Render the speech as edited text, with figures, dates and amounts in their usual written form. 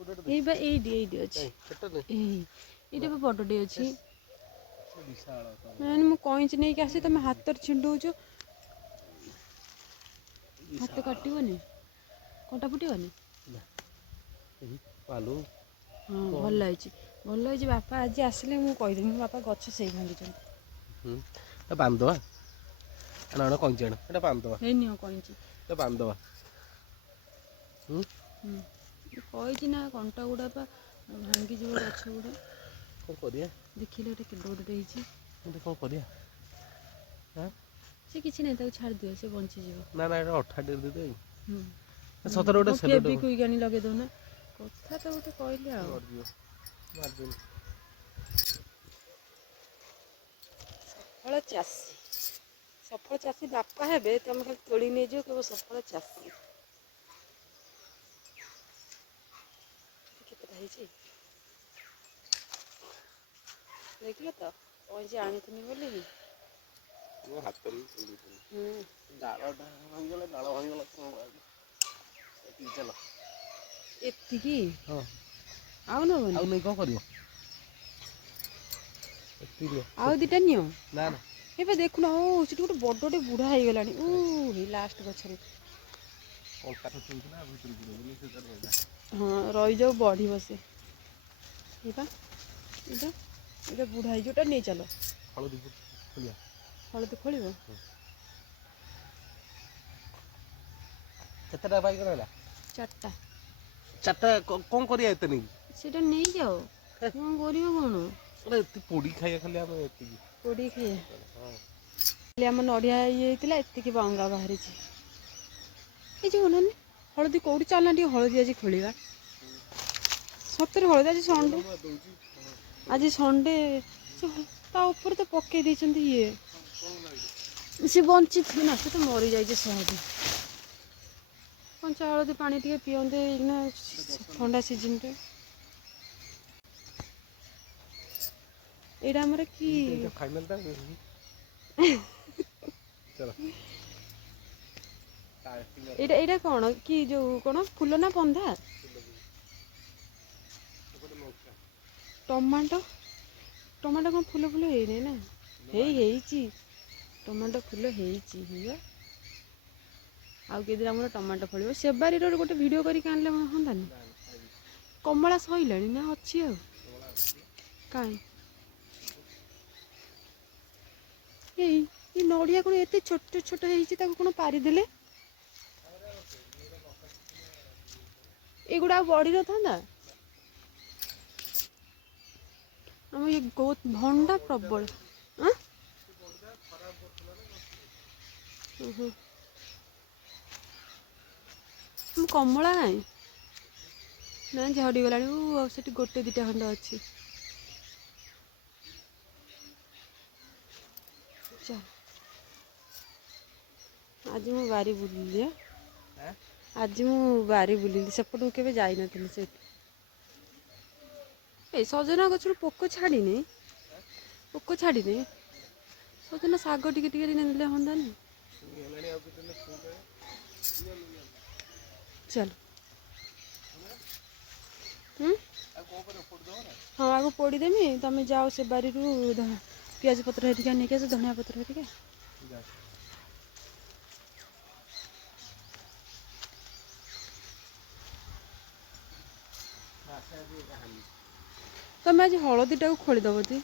ଏଇଠି ଅଛି ଏଇଟା ବଡ଼ଟେ ଅଛି। ନାଇଁ ମୁଁ କଇଁଚି ନେଇକି ଆସି ତମେ ହାତରେ ଛିଣ୍ଡଉଛ, ହାତ କାଟିବନି, କଣ୍ଟା ଫୁଟିବନି। ହଁ ଭଲ ହେଇଛି, ଭଲ ହେଇଛି। ବାପା ଆଜି ଆସିଲେ ମୁଁ କହିଦେବି ବାପା ଗଛ ସେଇ ଭାଙ୍ଗିଛନ୍ତି। ବାନ୍ଧବା ଆଣ କଇଁଚି ଆଣ, ଏଇଟା ବାନ୍ଧବା ହେଇନି କଇଁଚି, ଏଇଟା ବାନ୍ଧବା। କହିଛି ନା କଣ୍ଟା ଗୁଡ଼ା ପା ଭାଙ୍ଗିଯିବ ଗଛ ଗୁଡ଼ା। କ'ଣ କରିବା? ଦେଖିଲେ ଏଟା କେତେ ବଡ଼ଟେ ହେଇଛି। କ'ଣ କରିବା? ସେ କିଛି ନାହିଁ, ତାକୁ ଛାଡ଼ିଦିଅ, ସେ ବଞ୍ଚିଯିବ। ନା ନା ଏଇଟା ଅଠା ଟିକେ ଦେଇଦେବି। ସତରେ ଗୋଟେ ଫେବିକ୍ୱିକ୍ ଆଣି ଲଗେଇ ଦଉନା। କଥା ତ ଗୋଟେ କହିଲେ ଆଉ। ସଫଳ ଚାଷୀ, ସଫଳ ଚାଷୀ ବାପା ହେବେ, ତମେ ଖାଲି ତୋଳି ନେଇଯିବ କେବଳ ସଫଳ ଚାଷୀ। କେତେଟା ହେଇଛି ଦେଖିଲ ତ, କଇଁଚି ଆଣିଥିଲି ବୋଲି ଏତିକି। ଆଉ ନବନି? ଆଉ ନେଇ କ'ଣ କରିବ? ଆଉ ଦିଟା ନିଅ। ନା ନା ଏବେ ଦେଖୁନ, ସେଠି ଗୋଟେ ବଡ଼ଟେ ବୁଢ଼ା ହେଇଗଲାଣି। ହେଇ ଲାଷ୍ଟ ଗଛରେ। ହଁ ରହିଯାଉ, ବଢ଼ିବ ସେ। ଏଇଟା ବୁଢ଼ା ହେଇଯିବ, ନେଇ ଚାଲ। ହଳଦୀ ଖୋଳିବ। କେତେଟା ବାଇଗଣ ହେଲା? 4ଟା। 4ଟା କ'ଣ କରିବା ଏତେ ନେଇକି? ସେଟା ନେଇଯାଅ, କ'ଣ କରିବ କ'ଣ? ଏତେ ପୋଡ଼ି ଖାଇବା ଖାଲି ଆମେ ଏତିକି ପୋଡ଼ିକି ଖାଇବା। ଖାଲି ଆମ ନଡ଼ିଆ ଇଏ ହେଇଥିଲା, ଏତିକି ବାଉଙ୍ଗା ବାହାରିଛି। ଏଇ ଯେଉଁ ଅନାନି, ହଳଦୀ କେଉଁଠି? ଚାଲନା ଟିକେ ହଳଦୀ ଆଜି ଖୋଳିବା। ସତରେ ହଳଦୀ ଆଜି ସଣ୍ଡେ, ଆଜି ସଣ୍ଡେ। ତା ଉପରେ ତ ପକେଇ ଦେଇଛନ୍ତି ଇଏ। ସେ ବଞ୍ଚିଥିବ ନା, ସେ ତ ମରିଯାଇଛି ସହଜେ। କଞ୍ଚା ହଳଦୀ ପାଣି ଟିକେ ପିଅନ୍ତେ ନା ଥଣ୍ଡା ସିଜିନରେ। ଏଇଟା ଆମର କି ଏଇଟା କ'ଣ କି, ଯୋଉ କ'ଣ ଫୁଲ ନା ବନ୍ଧା? ଟମାଟୋ କ'ଣ ଫୁଲ ହେଇନି ନା? ହେଇଛି, ଟମାଟୋ ଫୁଲ ହେଇଛି। ଆଉ କେଦିନ ଆମର ଟମାଟୋ ଫଳିବ। ସେବାରିର ଗୋଟେ ଭିଡ଼ିଓ କରିକି ଆଣିଲେ ହୁଅନ୍ତାନି? କମଳା ସଇଲାଣି ନା ଅଛି ଆଉ? କାଇଁ ଏଇ ନଡ଼ିଆ କ'ଣ ଏତେ ଛୋଟ ଛୋଟ ହେଇଛି, ତାକୁ କ'ଣ ପାରିଦେଲେ? ଏଗୁଡ଼ା ଆଉ ବଢ଼ି ନଥାନ୍ତା? ଆମ ଇଏ ଭଣ୍ଡା ପ୍ରବଳ। କମଳା କାଇଁ ନା, ଝଡ଼ିଗଲାଣି। ଆଉ ସେଠି ଗୋଟେ ଦିଟା ଖଣ୍ଡ ଅଛି। ଆଜି ମୁଁ ବାରି ବୁଲିଲି। ଆଜି ମୁଁ ବାରି ବୁଲିଲି, ସେପଟକୁ କେବେ ଯାଇନଥିଲି। ସେଠି ଏଇ ସଜନା ଗଛରୁ ପୋକ ଛାଡ଼ିନି, ସଜନା ଶାଗ ଟିକେ ଟିକେ ନେଲେ ହୁଅନ୍ତାନି? ଚାଲ। ହଁ, ଆଗ ପୋଡ଼ିଦେମି, ତମେ ଯାଅ ସେ ବାରିରୁ ପିଆଜ ପତ୍ର ହେରିକା ନେଇକି ଆସ, ଧନିଆ ପତ୍ର ହେରିକା। ତମେ ଆଜି ହଳଦୀଟାକୁ ଖୋଳିଦବ ତି।